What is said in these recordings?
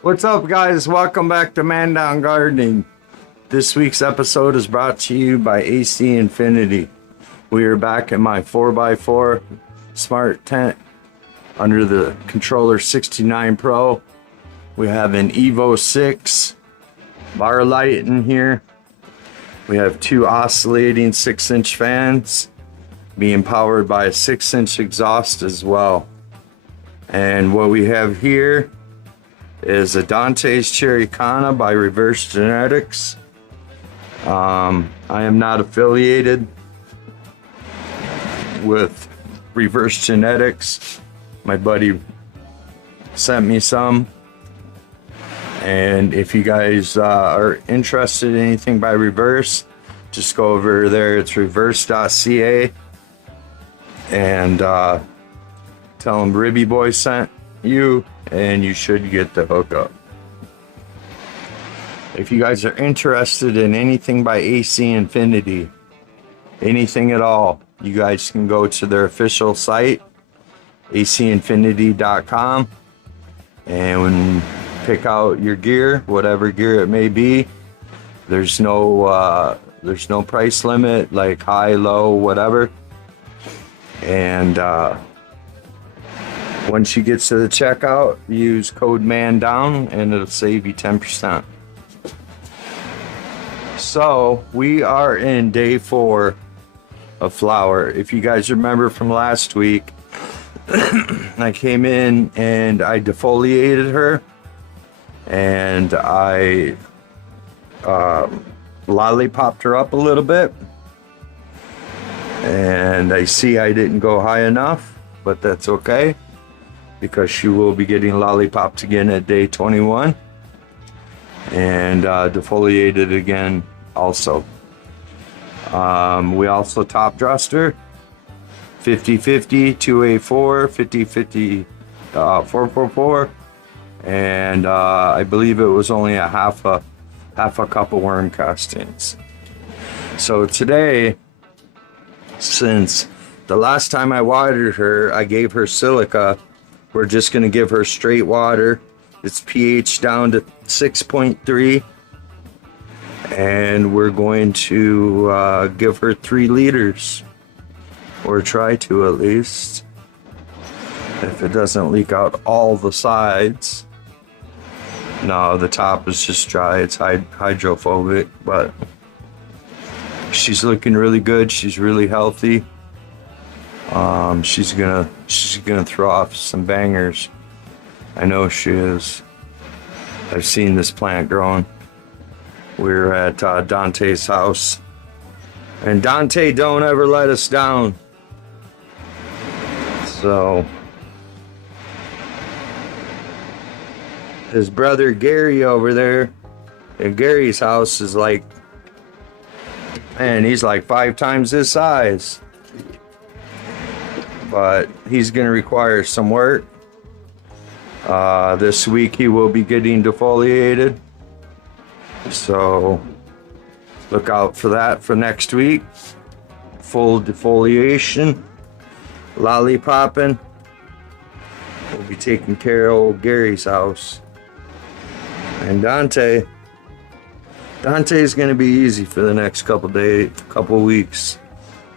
What's up, guys? Welcome back to Mandown Gardening. This week's episode is brought to you by AC Infinity. We are back in my 4x4 smart tent under the controller 69 Pro. We have an Evo 6 bar light in here. We have two oscillating 6-inch fans being powered by a 6-inch exhaust as well. And what we have here is a Dante's Cherry Kana by Reverse Genetics. I am not affiliated with Reverse Genetics. My buddy sent me some. And if you guys are interested in anything by Reverse, just go over there. It's reverse.ca. And tell them Ribby Boy sent you, and you should get the hookup. If you guys are interested in anything by AC Infinity, anything at all, you guys can go to their official site, acinfinity.com, and pick out your gear, whatever gear it may be. There's no price limit, like high, low, whatever. And once you get to the checkout, use code Mandown and it'll save you 10%. So we are in day 4 of flower. If you guys remember from last week, I came in and I defoliated her, and I lollipopped her up a little bit, and I see I didn't go high enough, but that's okay, because she will be getting lollipopped again at day 21 and defoliated again also. We also top dressed her 50-50, 2A4, 50-50, 444, and I believe it was only a half a cup of worm castings. So today, since the last time I watered her, I gave her silica, we're just going to give her straight water. It's pH down to 6.3. And we're going to give her 3 liters. Or try to, at least. If it doesn't leak out all the sides. No, the top is just dry. It's hydrophobic. But she's looking really good. She's really healthy. She's gonna throw off some bangers. I know she is. I've seen this plant growing. We're at Dante's house, and Dante don't ever let us down. So his brother Gary over there at Gary's house is like, man, he's like 5 times his size. But he's going to require some work. This week he will be getting defoliated. So look out for that for next week. Full defoliation. Lollipopping. We'll be taking care of old Gary's house. And Dante's going to be easy for the next couple weeks.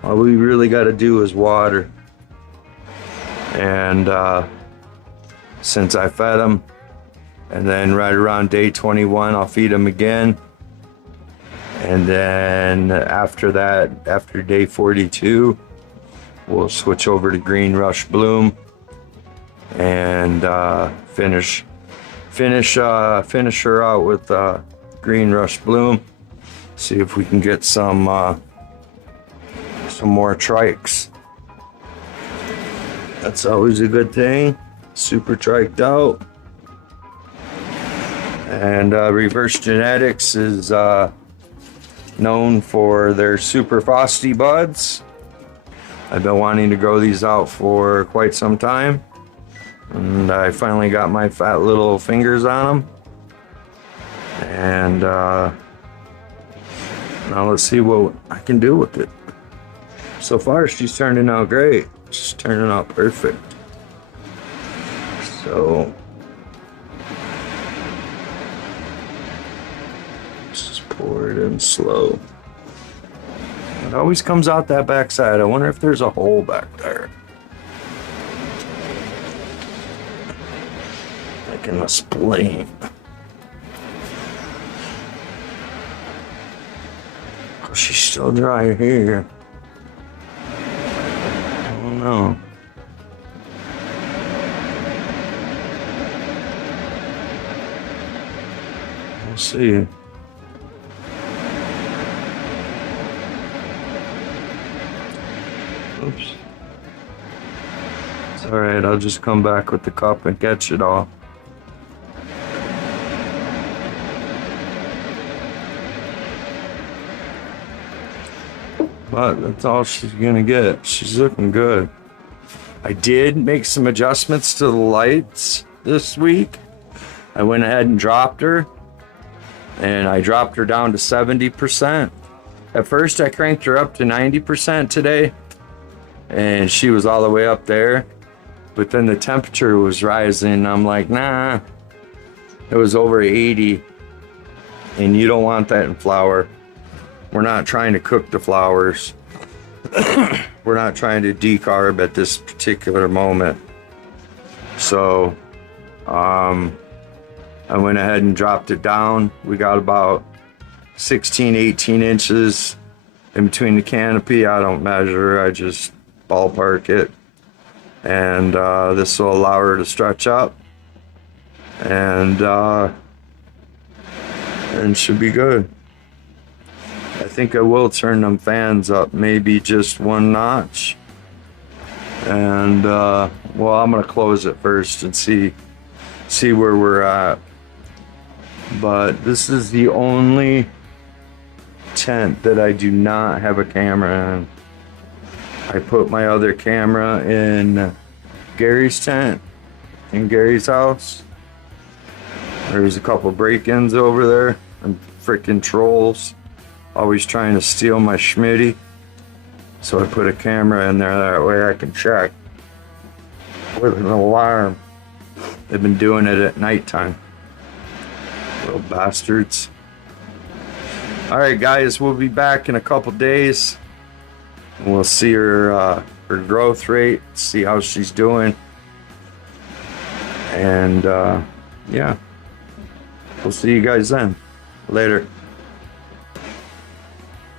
All we really got to do is water. And since I fed him, and then right around day 21 I'll feed him again, and then after that, after day 42, we'll switch over to Green Rush Bloom and finish her out with Green Rush Bloom. See if we can get some more trikes. That's always a good thing. Super triked out. And Reverse Genetics is known for their super frosty buds. I've been wanting to grow these out for quite some time, and I finally got my fat little fingers on them. And now let's see what I can do with it. So far she's turning out great. She's turning out perfect. So moving slow. It always comes out that backside. I wonder if there's a hole back there. Like in the spleen. Oh, she's still dry here. I don't know. We'll see. Oops. It's alright, I'll just come back with the cup and catch it all. But that's all she's gonna get. She's looking good. I did make some adjustments to the lights this week. I went ahead and dropped her. And I dropped her down to 70%. At first I cranked her up to 90% today. And she was all the way up there. But then the temperature was rising. I'm like, nah. It was over 80. And you don't want that in flour. We're not trying to cook the flowers. We're not trying to decarb at this particular moment. So, I went ahead and dropped it down. We got about 16, 18 inches in between the canopy. I don't measure, I just ballpark it. And this will allow her to stretch up. And should be good. I think I will turn them fans up, maybe just one notch. And well, I'm gonna close it first and see where we're at. But this is the only tent that I do not have a camera in. I put my other camera in Gary's tent, in Gary's house. There's a couple break-ins over there and freaking trolls always trying to steal my schmitty. So I put a camera in there, that way I can check with an alarm. They've been doing it at nighttime. Little bastards. Alright guys, we'll be back in a couple days. We'll see her growth rate, see how she's doing. And yeah. We'll see you guys then. Later.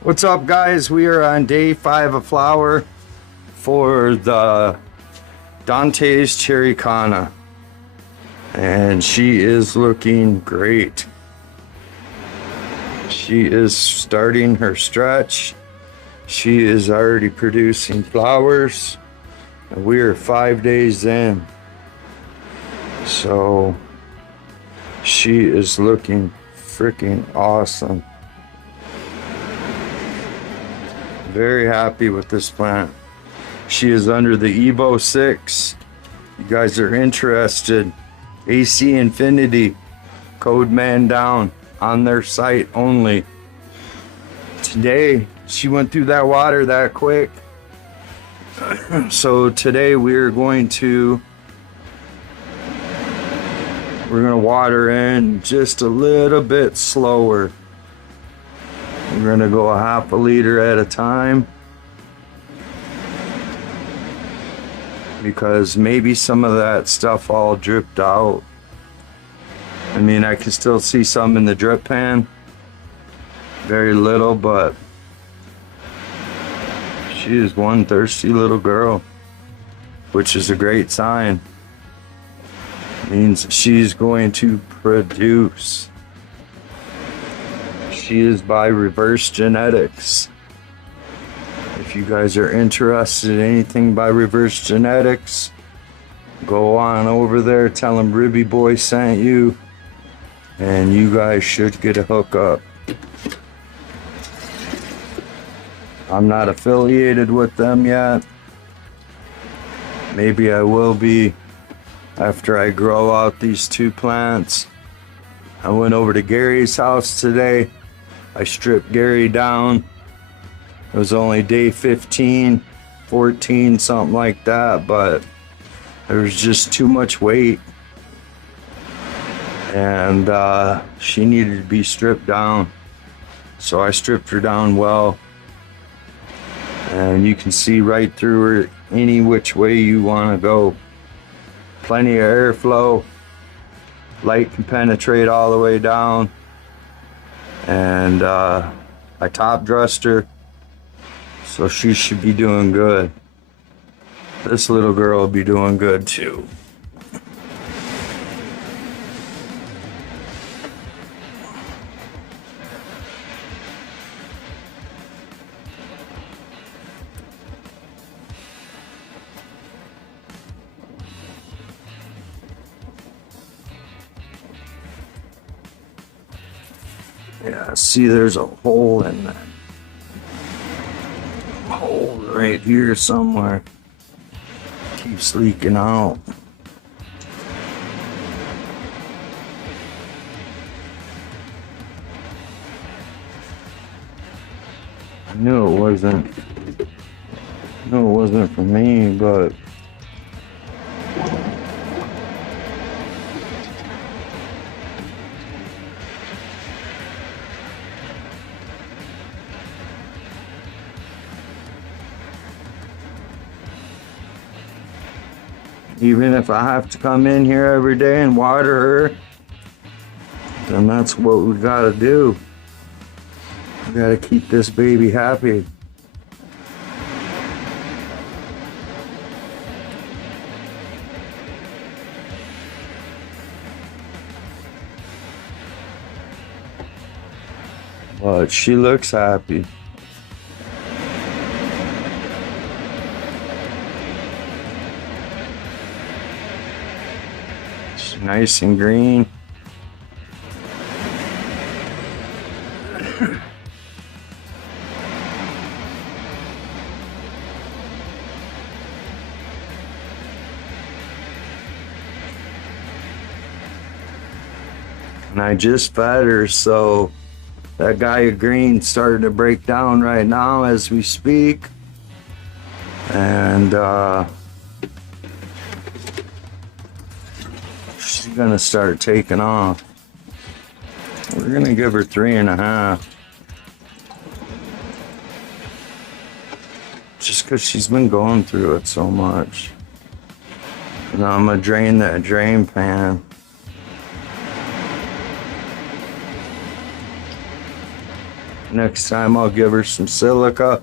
What's up guys? We are on day 5 of flower for the Dante's Cherry Kana. And she is looking great. She is starting her stretch. She is already producing flowers. And we are 5 days in. So she is looking freaking awesome. Very happy with this plant. She is under the Evo 6. You guys are interested, AC Infinity, code Mandown on their site only. Today, she went through that water that quick. So today we're going to water in just a little bit slower. We're gonna go a half a liter at a time, because maybe some of that stuff all dripped out. I mean, I can still see some in the drip pan, very little, but she is one thirsty little girl, which is a great sign. It means she's going to produce. She is by reverse genetics. If you guys are interested in anything by reverse genetics, go on over there, tell them Ribby Boy sent you, and you guys should get a hookup. I'm not affiliated with them yet. Maybe I will be after I grow out these 2 plants. I went over to Gary's house today. I stripped Gary down. It was only day 15, 14, something like that, but there was just too much weight. And she needed to be stripped down. So I stripped her down well, and you can see right through her any which way you want to go. Plenty of airflow. Light can penetrate all the way down. And I top dressed her, so she should be doing good. This little girl will be doing good too. Yeah, see, there's a hole in that. Hole right here somewhere. Keeps leaking out. I knew it wasn't for me, but even if I have to come in here every day and water her, then that's what we gotta do. We gotta keep this baby happy. But she looks happy. Nice and green. And I just fed her, so that guy of green starting to break down right now as we speak. And she's gonna start taking off. We're gonna give her 3.5. Just because she's been going through it so much. Now I'm gonna drain that drain pan. Next time I'll give her some silica.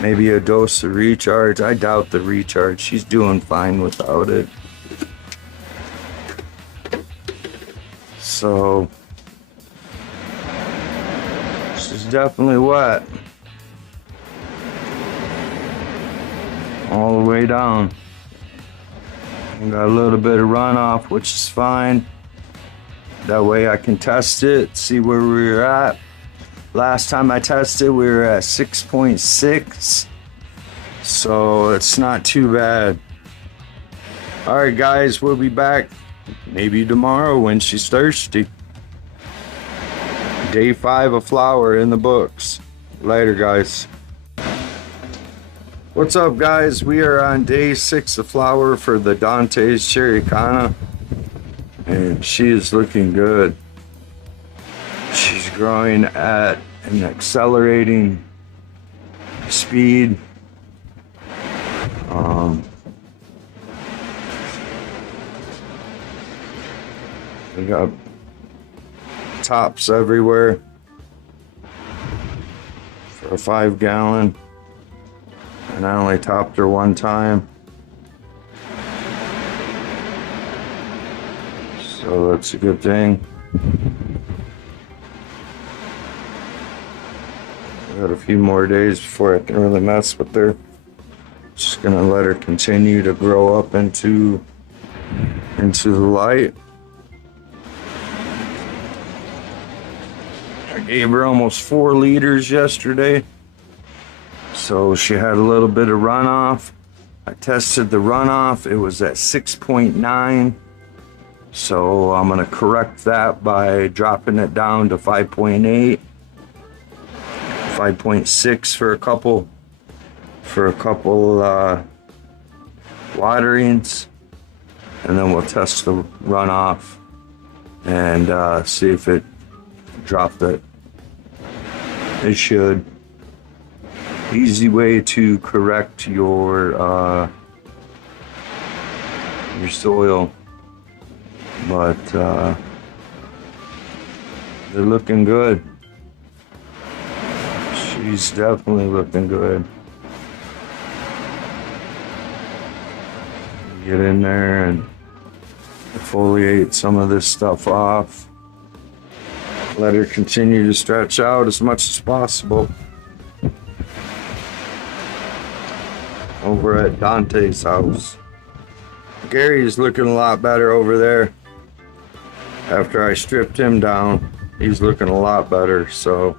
Maybe a dose of recharge. I doubt the recharge. She's doing fine without it. So she's definitely wet. All the way down. We got a little bit of runoff, which is fine. That way I can test it, see where we were at. Last time I tested, we were at 6.6. So it's not too bad. All right, guys, we'll be back maybe tomorrow when she's thirsty. Day 5 of flower in the books. Later, guys. What's up, guys? We are on day 6 of flower for the Dante's Cherrycana, and she is looking good. She's growing at an accelerating speed. We got tops everywhere for a 5-gallon, and I only topped her one time, so that's a good thing. I got a few more days before I can really mess with her. Just gonna let her continue to grow up into the light. I gave her almost 4 liters yesterday, so she had a little bit of runoff. I tested the runoff, it was at 6.9, so I'm gonna correct that by dropping it down to 5.8, 5.6 for a couple waterings, and then we'll test the runoff and see if it dropped it It should. Easy way to correct your soil, but they're looking good. She's definitely looking good. Get in there and defoliate some of this stuff off. Let her continue to stretch out as much as possible. Over at Dante's house. Gary's looking a lot better over there. After I stripped him down, he's looking a lot better. So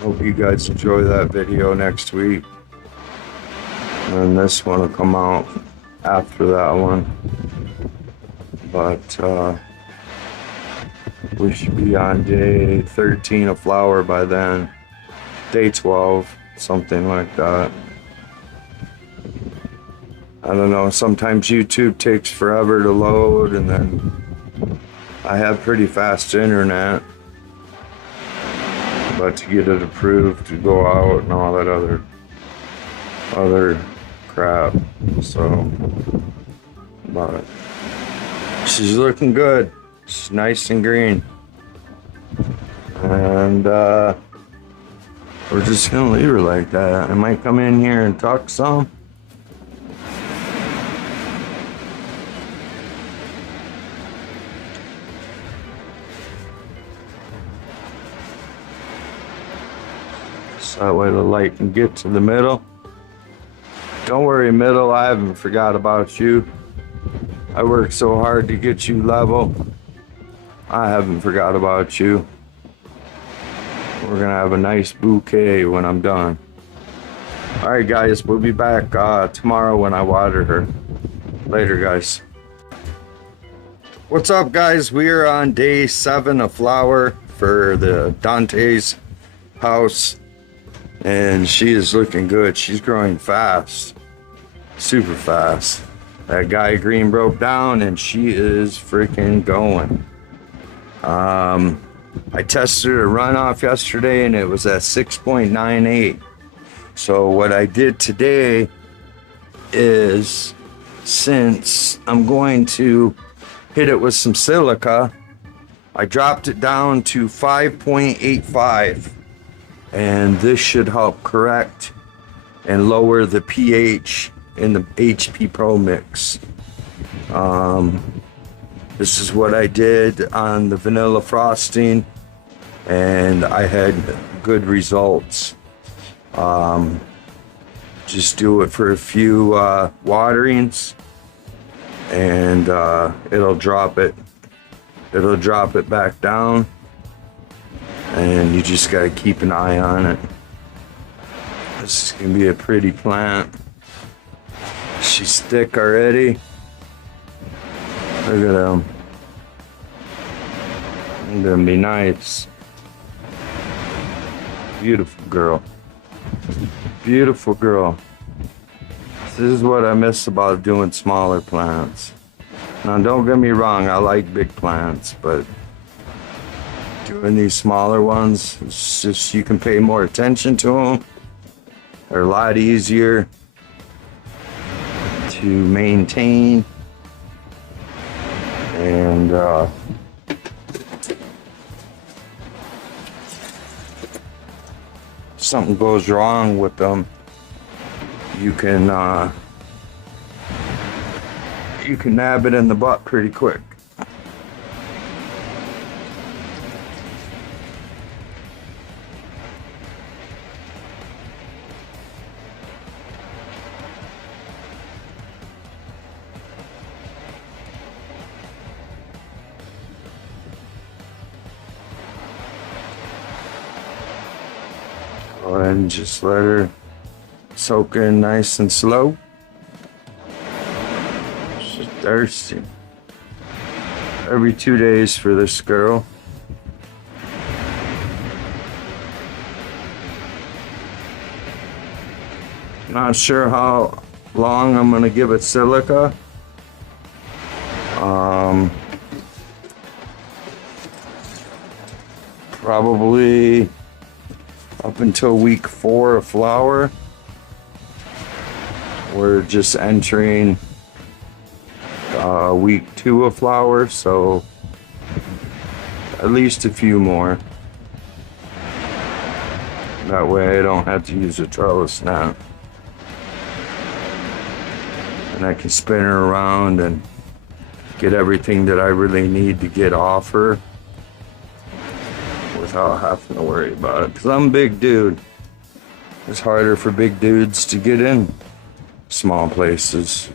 hope you guys enjoy that video next week. And this one will come out after that one. But we should be on day 13 of flower by then. Day 12, something like that. I don't know, sometimes YouTube takes forever to load, and then I have pretty fast internet. But to get it approved to go out and all that other crap. So, but she's looking good. She's nice and green. And we're just gonna leave her like that. I might come in here and talk some. So that way the light can get to the middle. Don't worry, middle, I haven't forgot about you. I worked so hard to get you level. I haven't forgot about you. We're gonna have a nice bouquet when I'm done. Alright guys, we'll be back tomorrow when I water her. Later guys. What's up guys? We are on day 7 of flower for the Dante's house. And she is looking good. She's growing fast. Super fast. That guy green broke down and she is freaking going. I tested her runoff yesterday and it was at 6.98. So what I did today is, since I'm going to hit it with some silica, I dropped it down to 5.85. And this should help correct and lower the pH in the HP Pro mix. This is what I did on the vanilla frosting, and I had good results. Just do it for a few waterings, and it'll drop it back down. And you just got to keep an eye on it. This is going to be a pretty plant. She's thick already. Look at them. It's going to be nice. Beautiful girl. Beautiful girl. This is what I miss about doing smaller plants. Now don't get me wrong, I like big plants, but doing these smaller ones, it's just you can pay more attention to them. They're a lot easier to maintain, and if something goes wrong with them, you can nab it in the butt pretty quick. Go ahead and just let her soak in nice and slow. She's thirsty. Every 2 days for this girl. Not sure how long I'm gonna give it silica. Probably up until week 4 of flower. We're just entering week 2 of flower, so at least a few more. That way I don't have to use a trellis now. And I can spin her around and get everything that I really need to get off her without having to worry about it. Because I'm a big dude. It's harder for big dudes to get in small places.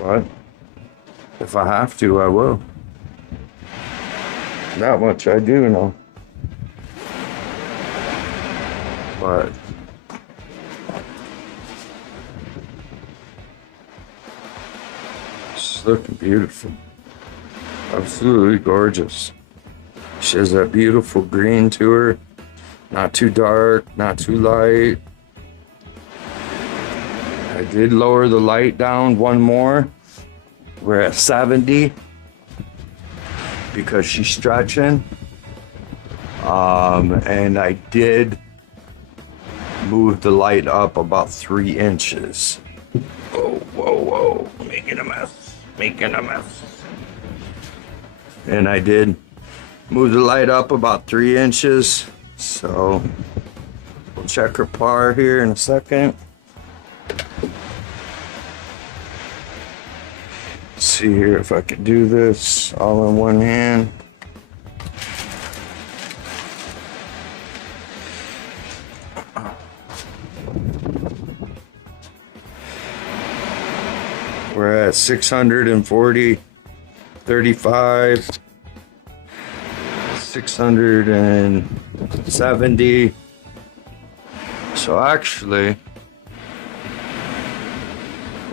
But if I have to, I will. That much I do know. But she's looking beautiful. Absolutely gorgeous. She has that beautiful green to her. Not too dark, not too light. I did lower the light down one more. We're at 70 because she's stretching. And I did move the light up about 3 inches. Whoa, whoa, whoa. Making a mess. Making a mess. And I did move the light up about 3 inches. So we'll check her par here in a second. Let's see here if I can do this all in one hand. We're at 640, 35, 670. So actually,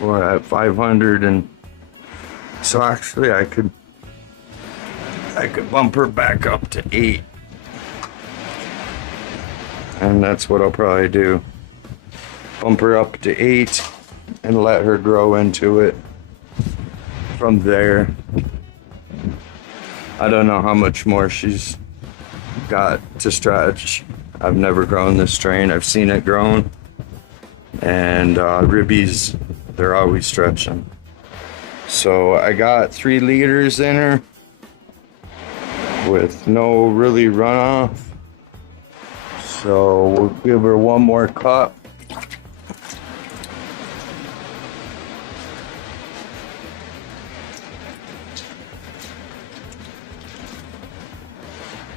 we're at 500, and so actually I could bump her back up to 8. And that's what I'll probably do. Bump her up to 8 and let her grow into it from there. I don't know how much more she's got to stretch. I've never grown this strain. I've seen it grown. And ribbies, they're always stretching. So I got 3 liters in her with no really runoff. So we'll give her one more cup.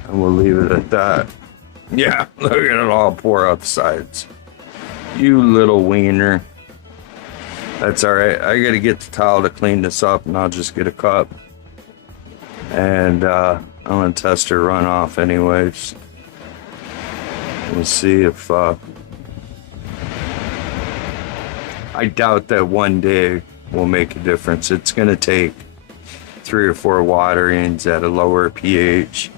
And we'll leave it at that. Yeah, look at it all pour out the sides. You little wiener. That's alright. I gotta get the towel to clean this up, and I'll just get a cup. And I'm gonna test her runoff anyways. We'll see if I doubt that one day will make a difference. It's gonna take 3 or 4 waterings at a lower pH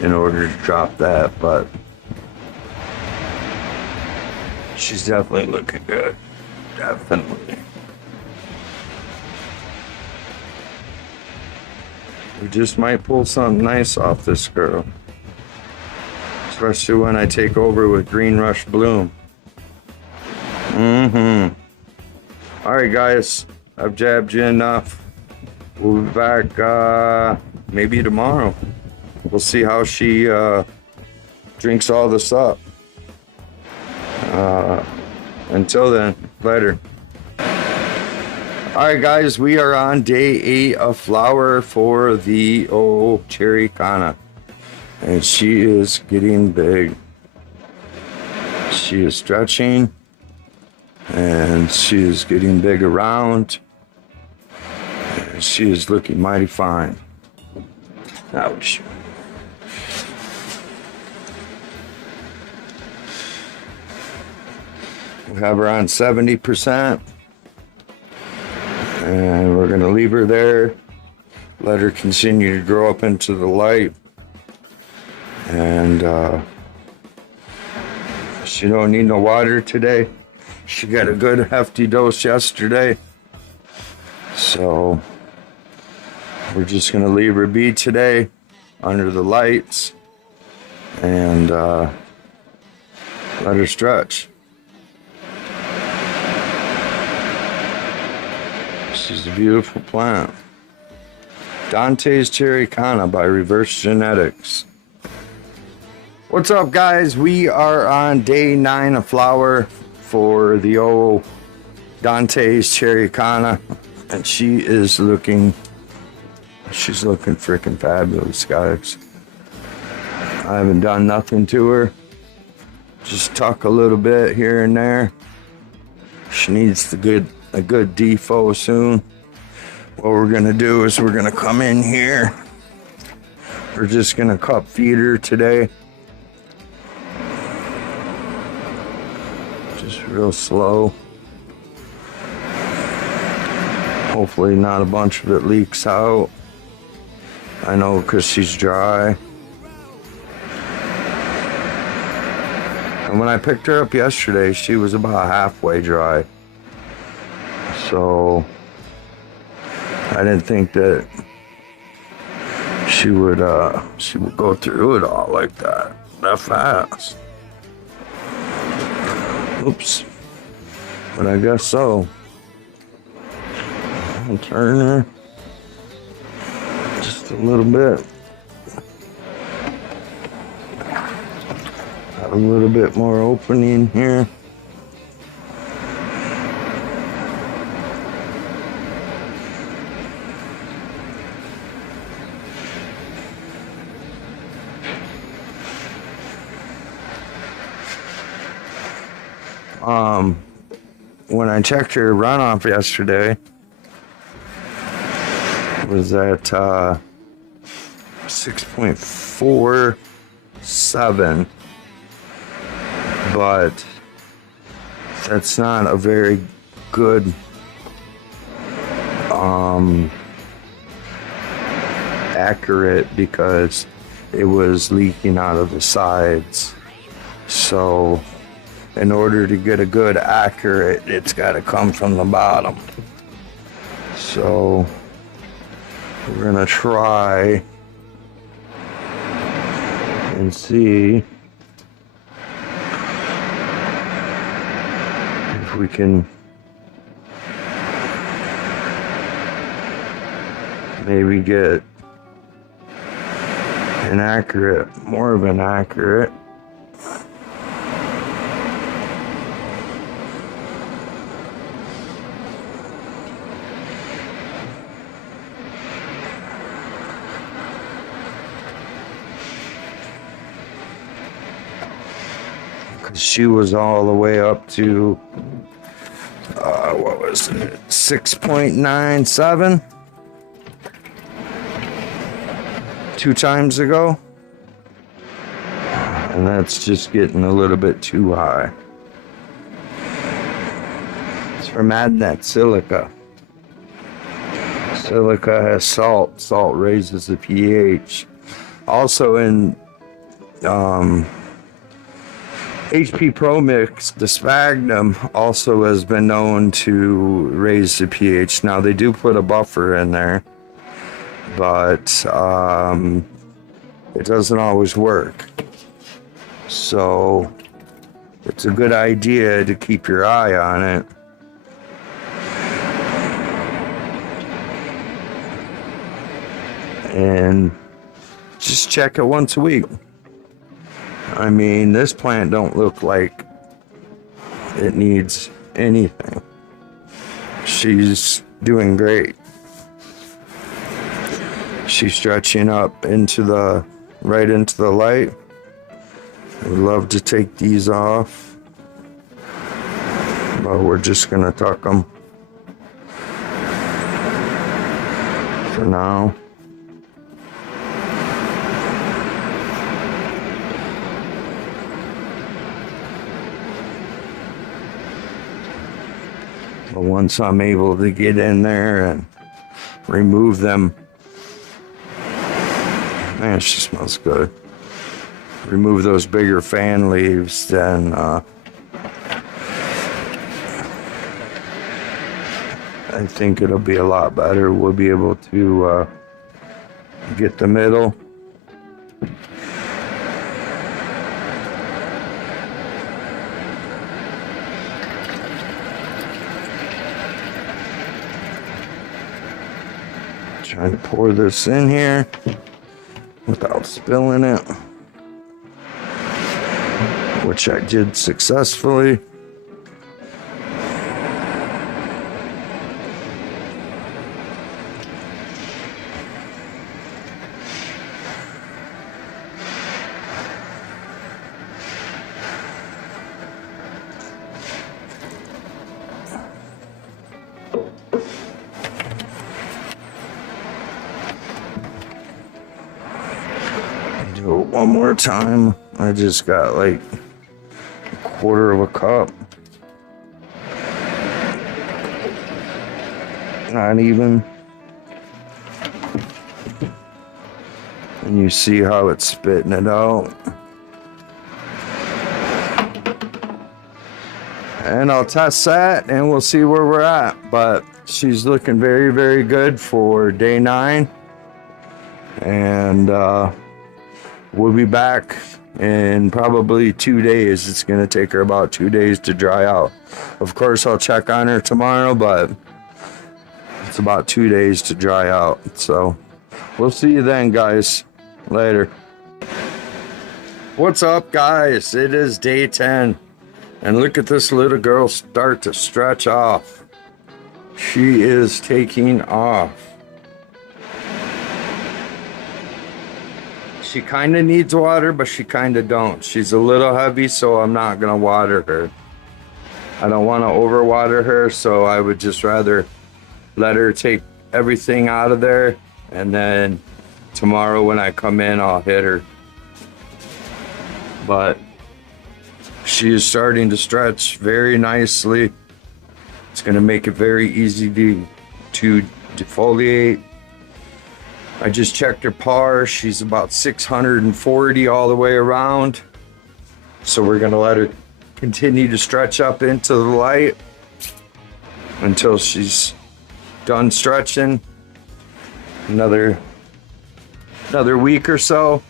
in order to drop that, but she's definitely looking good. Definitely. We just might pull something nice off this girl. Especially when I take over with Green Rush Bloom. Alright guys, I've jabbed you enough. We'll be back maybe tomorrow. We'll see how she drinks all this up. Until then, later. Alright guys, we are on day 8 of flower for the Cherry Kana. And she is getting big. She is stretching. And she is getting big around. And she is looking mighty fine. Ouch. We have her on 70%. And we're going to leave her there. Let her continue to grow up into the light. And she don't need no water today. She got a good hefty dose yesterday. So we're just going to leave her be today under the lights. and let her stretch. She's a beautiful plant. Dante's Cherry Kana by Reverse Genetics. What's up, guys? We are on day 9 of flower for the old Dante's Cherry Kana, and she's looking freaking fabulous, guys. I haven't done nothing to her. Just tuck a little bit here and there. She needs a good defo soon. What we're gonna do is we're gonna come in here. We're just gonna cup feed her today. Just real slow. Hopefully not a bunch of it leaks out. I know, because she's dry. And when I picked her up yesterday, she was about halfway dry. So I didn't think that she would go through it all like that fast. Oops. But I guess so. I'll turn her just a little bit. Got a little bit more opening here. When I checked her runoff yesterday, it was at 6.47, but that's not a very good accurate, because it was leaking out of the sides. So in order to get a good accurate, it's got to come from the bottom. So we're gonna try and see if we can maybe get more of an accurate. She was all the way up to, what was it, 6.97 2 times ago. And that's just getting a little bit too high. It's from adding that silica. Silica has salt. Salt raises the pH. Also in HP Pro Mix, the sphagnum also has been known to raise the pH. Now they do put a buffer in there, but it doesn't always work. So it's a good idea to keep your eye on it. And just check it once a week. I mean, this plant don't look like it needs anything. She's doing great. She's stretching up right into the light. I would love to take these off, but we're just gonna tuck them for now. But once I'm able to get in there and remove them, man, she smells good. Remove those bigger fan leaves, then I think it'll be a lot better. We'll be able to get the middle Trying to pour this in here without spilling it, which I did successfully. Do it one more time. I just got like a quarter of a cup. Not even. And you see how it's spitting it out. And I'll test that and we'll see where we're at. But she's looking very, very good for day 9. And we'll be back in probably 2 days. It's going to take her about 2 days to dry out. Of course, I'll check on her tomorrow, but it's about 2 days to dry out. So we'll see you then, guys. Later. What's up, guys? It is day 10. And look at this little girl start to stretch off. She is taking off. She kind of needs water, but she kind of don't. She's a little heavy, so I'm not going to water her. I don't want to overwater her, so I would just rather let her take everything out of there. And then tomorrow when I come in, I'll hit her. But she is starting to stretch very nicely. It's going to make it very easy to defoliate. I just checked her par. She's about 640 all the way around. So we're going to let her continue to stretch up into the light until she's done stretching. Another week or so.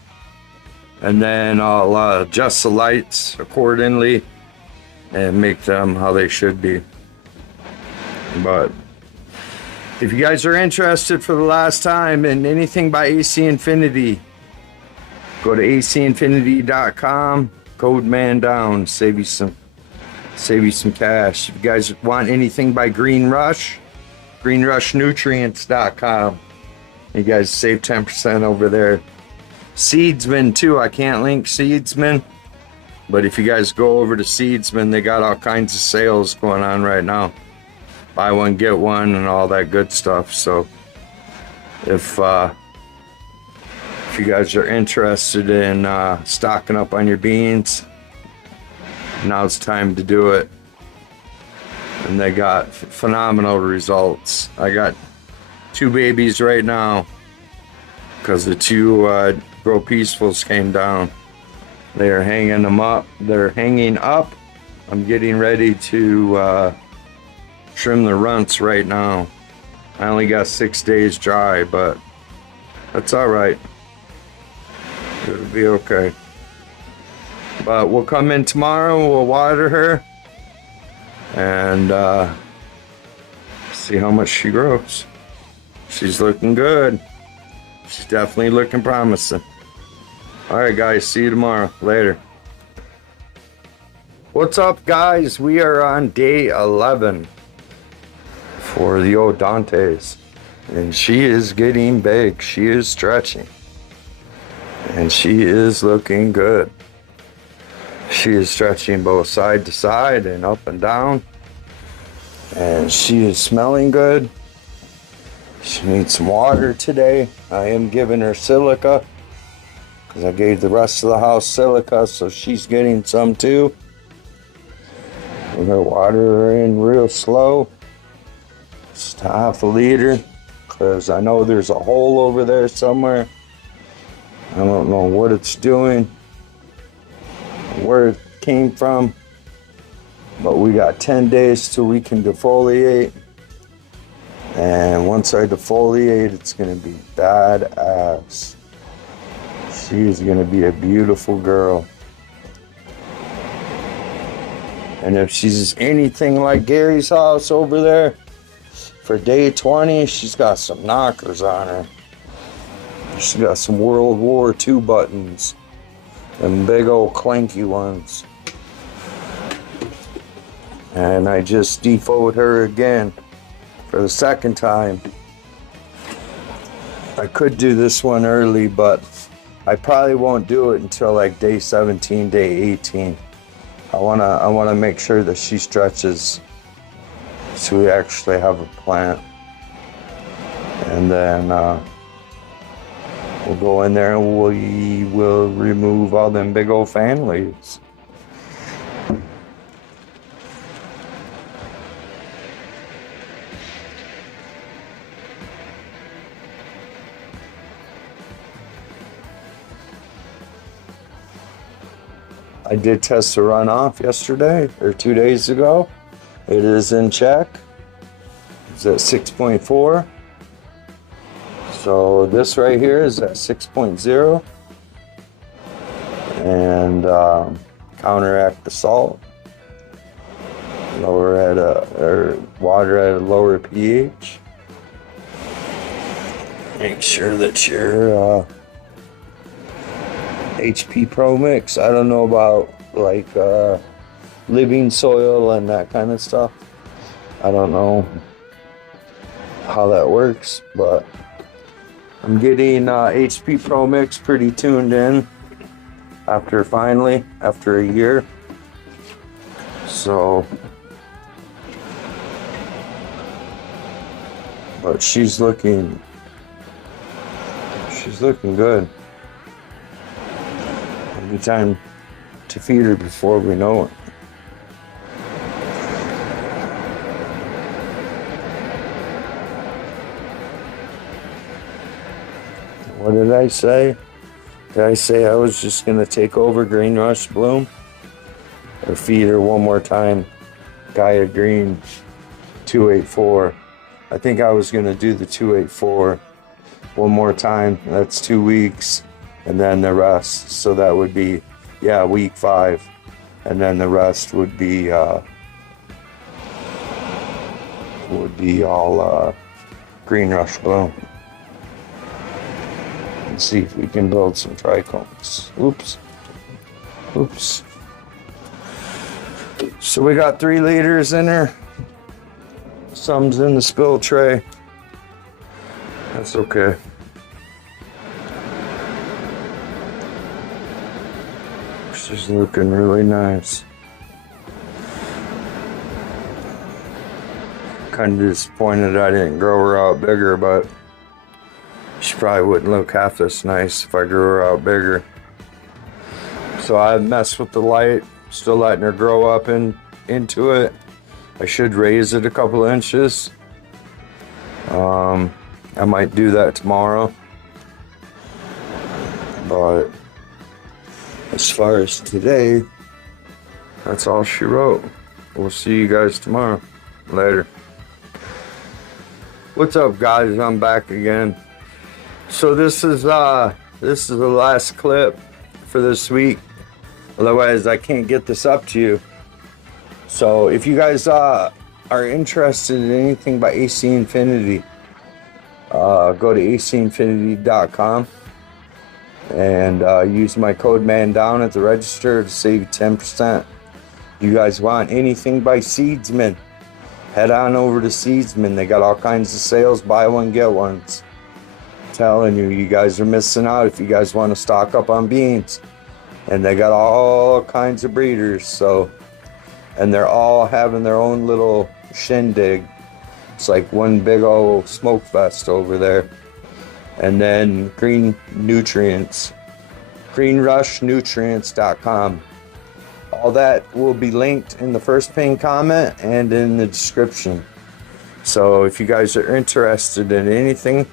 And then I'll adjust the lights accordingly and make them how they should be. But if you guys are interested for the last time in anything by AC Infinity, go to acinfinity.com, code Mandown, save you some cash. If you guys want anything by Green Rush, greenrushnutrients.com. You guys save 10% over there. Seeds-mann too. I can't link Seeds-mann, but if you guys go over to Seeds-mann, they got all kinds of sales going on right now. Buy one, get one, and all that good stuff. So if you guys are interested in stocking up on your beans, now's the time to do it. And they got phenomenal results. I got 2 babies right now because the 2 grow-peacefulls came down. They are hanging them up. They're hanging up. I'm getting ready to trim the runts right now. I only got 6 days dry, but that's all right. It'll be okay. But we'll come in tomorrow, we'll water her, and see how much she grows. She's looking good. She's definitely looking promising. All right, guys, see you tomorrow. Later. What's up, guys? We are on day 11 for the old Dantes, and she is getting big. She is stretching, and she is looking good. She is stretching both side to side and up and down, and she is smelling good. She needs some water today. I am giving her silica because I gave the rest of the house silica, so she's getting some too. We're gonna water her in real slow, just half a liter, because I know there's a hole over there somewhere. I don't know what it's doing, where it came from, but we got 10 days till we can defoliate. And once I defoliate, it's gonna be badass. She is gonna be a beautiful girl. And if she's anything like Gary's house over there, For day 20, she's got some knockers on her. She's got some World War II buttons. Them big old clanky ones. And I just defoed her again for the second time. I could do this one early, but I probably won't do it until like day 17, day 18. I wanna make sure that she stretches so we actually have a plant. And then we'll go in there and we will remove all them big old fan leaves. I did test the runoff yesterday or 2 days ago. It is in check. It's at 6.4. So this right here is at 6.0. And counteract the salt. Lower at or water at a lower pH. Make sure that your HP Pro Mix. I don't know about like living soil and that kind of stuff. I don't know how that works, but I'm getting HP Pro Mix pretty tuned in after a year. So, but she's looking good. It'll be time to feed her before we know it. What did I say? Did I say I was just going to take over Green Rush Bloom? Or feed her one more time? Gaia Green 284. I think I was going to do the 284 one more time. That's 2 weeks. And then the rest. So that would be, yeah, week 5. And then the rest would be all Green Rush Bloom. See if we can build some trichomes. Oops. So we got 3 liters in there. Some's in the spill tray. That's okay. She's looking really nice. Kind of disappointed I didn't grow her out bigger, but she probably wouldn't look half this nice if I grew her out bigger. So I messed with the light, still letting her grow up into it. I should raise it a couple inches. I might do that tomorrow. But as far as today, that's all she wrote. We'll see you guys tomorrow. Later. What's up, guys? I'm back again. So this is the last clip for this week. Otherwise, I can't get this up to you. So if you guys are interested in anything by AC Infinity, go to acinfinity.com and use my code Mandown at the register to save 10%. You guys want anything by seeds-mann, head on over to seeds-mann. They got all kinds of sales, buy one get ones. Telling you, you guys are missing out if you guys want to stock up on beans. And they got all kinds of breeders, so, and they're all having their own little shindig. It's like one big old smoke fest over there. And then Green Nutrients, greenrushnutrients.com. All that will be linked in the first pinned comment and in the description. So if you guys are interested in anything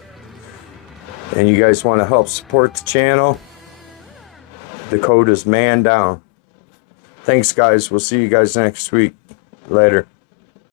and you guys want to help support the channel, the code is Mandown. Thanks, guys. We'll see you guys next week. Later.